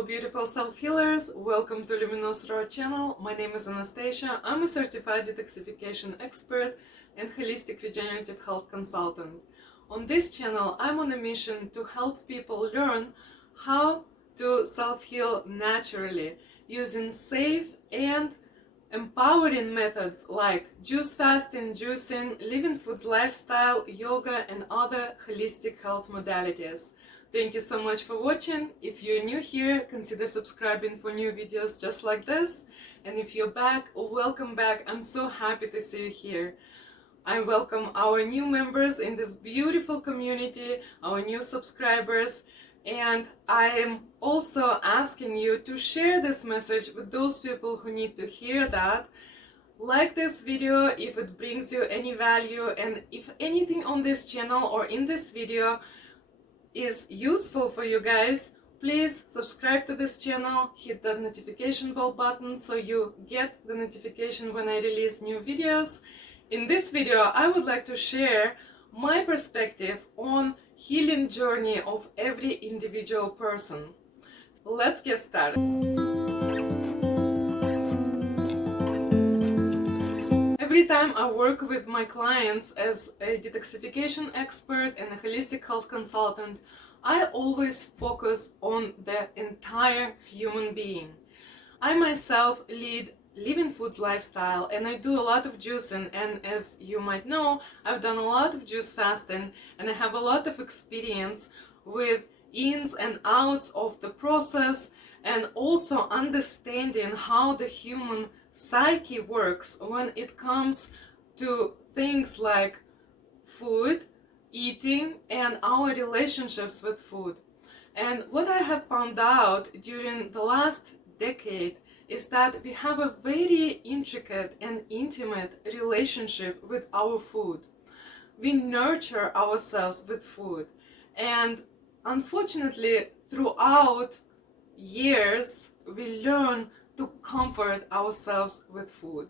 Hello beautiful self-healers, welcome to Luminous Raw channel. My name is Anastasia. I'm a certified detoxification expert and holistic regenerative health consultant. On this channel, I'm on a mission to help people learn how to self-heal naturally using safe and empowering methods like juice fasting, juicing, living foods lifestyle, yoga, and other holistic health modalities. Thank you so much for watching. If you're new here, consider subscribing for new videos just like this. And if you're back, welcome back. I'm so happy to see you here. I welcome our new members in this beautiful community, our new subscribers. And I am also asking you to share this message with those people who need to hear that. Like this video if it brings you any value, and if anything on this channel or in this video is useful for you guys, please subscribe to this channel, hit that notification bell button so you get the notification when I release new videos. In this video, I would like to share my perspective on healing journey of every individual person. Let's get started. Every time I work with my clients as a detoxification expert and a holistic health consultant, I always focus on the entire human being. I myself lead living foods lifestyle, and I do a lot of juicing, and as you might know, I've done a lot of juice fasting, and I have a lot of experience with ins and outs of the process, and also understanding how the human psyche works when it comes to things like food, eating, and our relationships with food. And what I have found out during the last decade is that we have a very intricate and intimate relationship with our food. We nurture ourselves with food, and unfortunately throughout years we learn to comfort ourselves with food.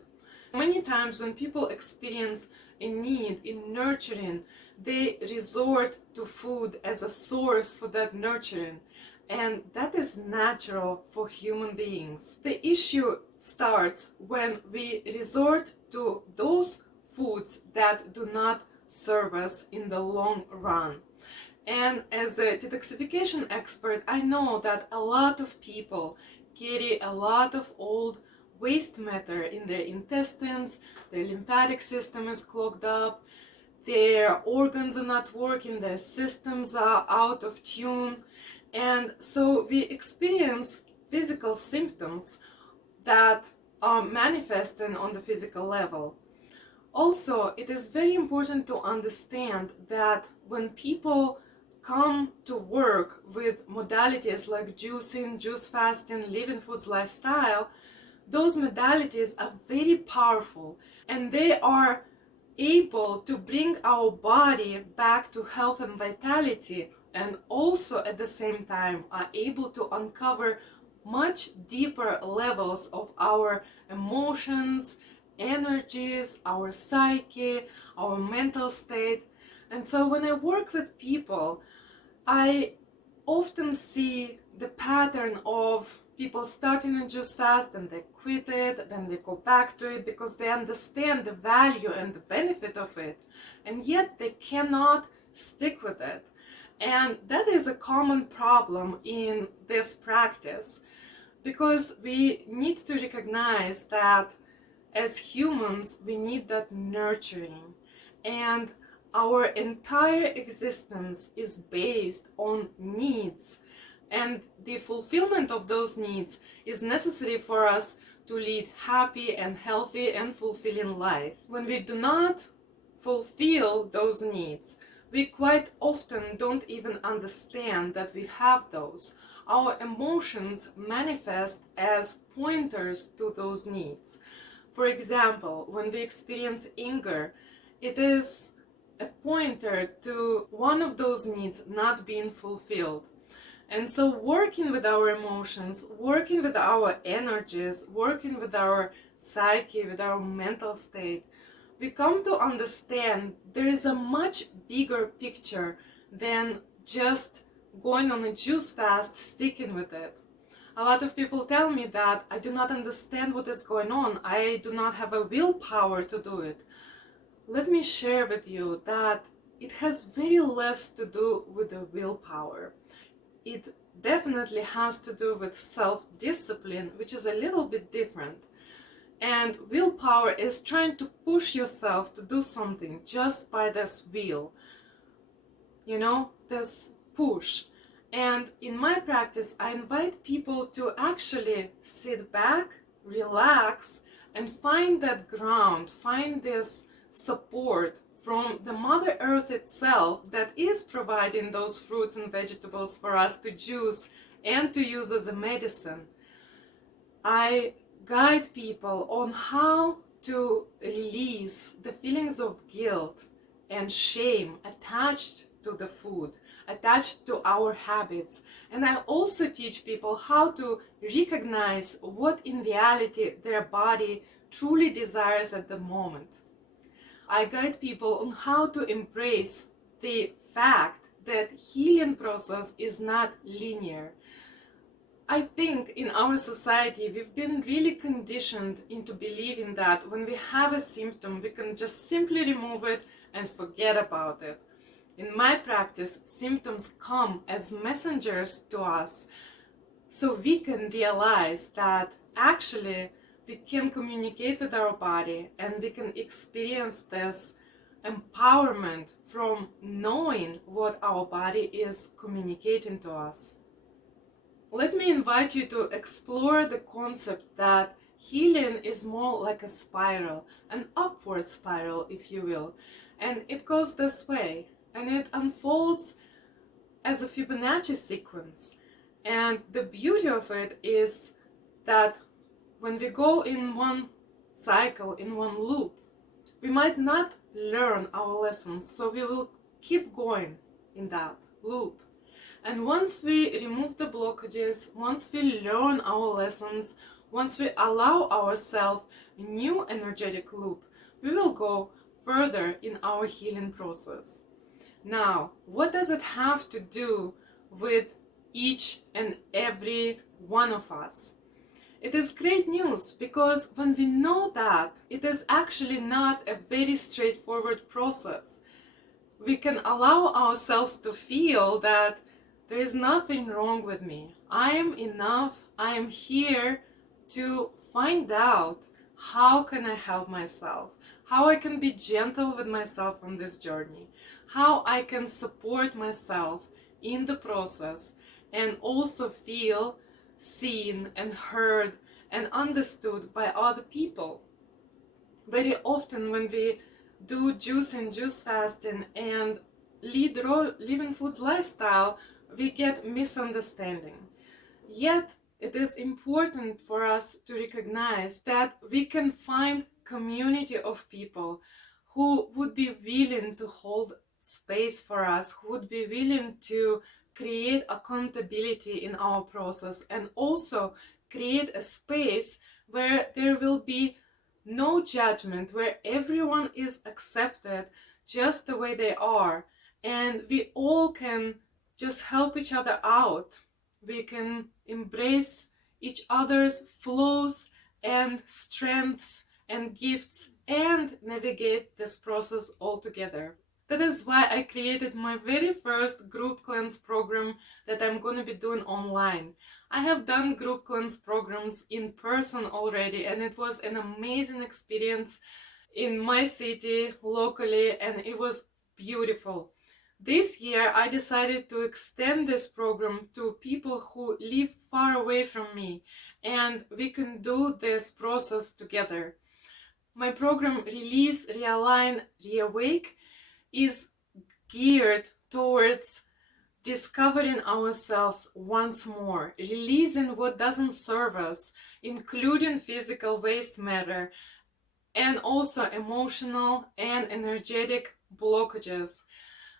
Many times when people experience a need in nurturing, they resort to food as a source for that nurturing, and that is natural for human beings. The issue starts when we resort to those foods that do not serve us in the long run. And as a detoxification expert, I know that a lot of people carry a lot of old waste matter in their intestines, their lymphatic system is clogged up, their organs are not working, their systems are out of tune, and so we experience physical symptoms that are manifesting on the physical level. Also, it is very important to understand that when people come to work with modalities like juicing, juice fasting, living foods lifestyle, those modalities are very powerful, and they are able to bring our body back to health and vitality, and also at the same time are able to uncover much deeper levels of our emotions, energies, our psyche, our mental state. And so when I work with people, I often see the pattern of people starting a juice fast and they quit it, then they go back to it because they understand the value and the benefit of it, and yet they cannot stick with it. And that is a common problem in this practice, because we need to recognize that as humans we need that nurturing, and our entire existence is based on needs, and the fulfillment of those needs is necessary for us to lead happy and healthy and fulfilling life. When we do not fulfill those needs, we quite often don't even understand that we have those. Our emotions manifest as pointers to those needs. For example, when we experience anger, it is a pointer to one of those needs not being fulfilled. And so working with our emotions, working with our energies, working with our psyche, with our mental state, we come to understand there is a much bigger picture than just going on a juice fast, sticking with it. A lot of people tell me that I do not understand what is going on. I do not have a willpower to do it. Let me share with you that it has very less to do with the willpower. It definitely has to do with self-discipline, which is a little bit different. And willpower is trying to push yourself to do something just by this will, this push. And in my practice, I invite people to actually sit back, relax, and find that ground, find this support from the Mother Earth itself that is providing those fruits and vegetables for us to juice and to use as a medicine. I guide people on how to release the feelings of guilt and shame attached to the food, attached to our habits. And I also teach people how to recognize what in reality their body truly desires at the moment. I guide people on how to embrace the fact that healing process is not linear. I think in our society we've been really conditioned into believing that when we have a symptom we can just simply remove it and forget about it. In my practice, symptoms come as messengers to us so we can realize that actually we can communicate with our body and we can experience this empowerment from knowing what our body is communicating to us. Let me invite you to explore the concept that healing is more like a spiral, an upward spiral, if you will. And it goes this way, and it unfolds as a Fibonacci sequence. And the beauty of it is that when we go in one cycle, in one loop, we might not learn our lessons, so we will keep going in that loop. And once we remove the blockages, once we learn our lessons, once we allow ourselves a new energetic loop, we will go further in our healing process. Now, what does it have to do with each and every one of us? It is great news, because when we know that, it is actually not a very straightforward process. We can allow ourselves to feel that there is nothing wrong with me. I am enough. I am here to find out how can I help myself, how I can be gentle with myself on this journey, how I can support myself in the process and also feel seen and heard and understood by other people. Very often when we do juice and juice fasting and lead raw living foods lifestyle, we get misunderstanding. Yet it is important for us to recognize that we can find community of people who would be willing to hold space for us, who would be willing to create accountability in our process, and also create a space where there will be no judgment, where everyone is accepted just the way they are, and we all can just help each other out. We can embrace each other's flaws and strengths and gifts and navigate this process all together. That is why I created my very first group cleanse program that I'm going to be doing online. I have done group cleanse programs in person already, and it was an amazing experience in my city, locally, and it was beautiful. This year I decided to extend this program to people who live far away from me, and we can do this process together. My program Release.Realign, Reawake is geared towards discovering ourselves once more, releasing what doesn't serve us, including physical waste matter and also emotional and energetic blockages.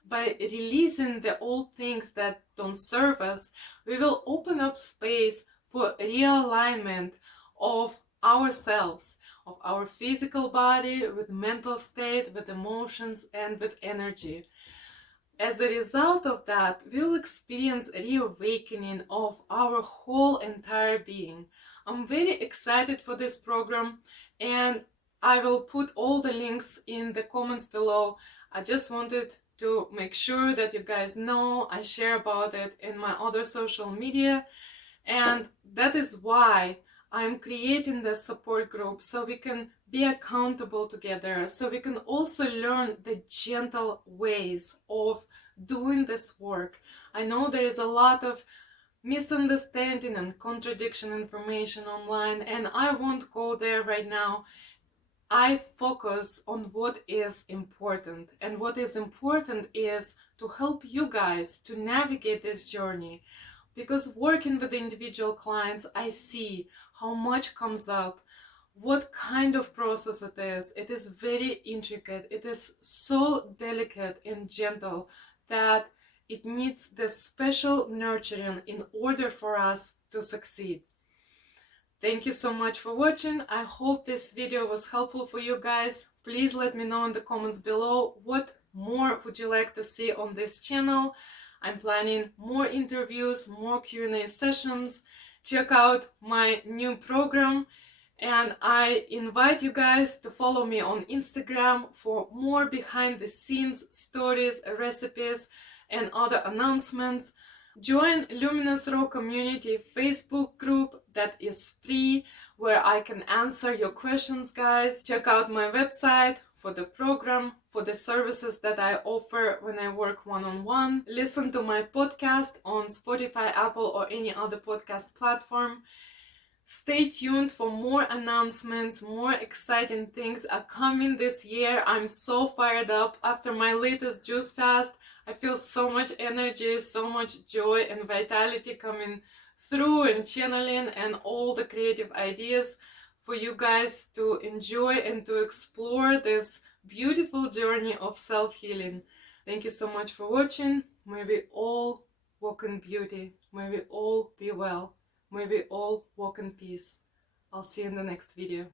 By releasing the old things that don't serve us, we will open up space for realignment of ourselves, of our physical body, with mental state, with emotions, and with energy. as a result of that, we'll experience reawakening of our whole entire being. I'm very excited for this program, and I will put all the links in the comments below. I just wanted to make sure that you guys know I share about it in my other social media, and that is why I'm creating the support group, so we can be accountable together, so we can also learn the gentle ways of doing this work. I know there is a lot of misunderstanding and contradiction information online, and I won't go there right now. I focus on what is important, and what is important is to help you guys to navigate this journey. Because working with individual clients, I see how much comes up, what kind of process it is. It is very intricate. It is so delicate and gentle that it needs this special nurturing in order for us to succeed. Thank you so much for watching. I hope this video was helpful for you guys. Please let me know in the comments below what more would you like to see on this channel. I'm planning more interviews, more Q&A sessions. Check out my new program, and I invite you guys to follow me on Instagram for more behind the scenes stories, recipes, and other announcements. Join Luminous Raw Community Facebook group that is free, where I can answer your questions, guys. Check out my website for the program, for the services that I offer when I work one-on-one. Listen to my podcast on Spotify, Apple, or any other podcast platform. Stay tuned for more announcements. More exciting things are coming this year. I'm so fired up after my latest juice fast. I feel so much energy, so much joy and vitality coming through, and channeling, and all the creative ideas for you guys to enjoy and to explore this beautiful journey of self-healing. Thank you so much for watching. May we all walk in beauty. May we all be well. May we all walk in peace. I'll see you in the next video.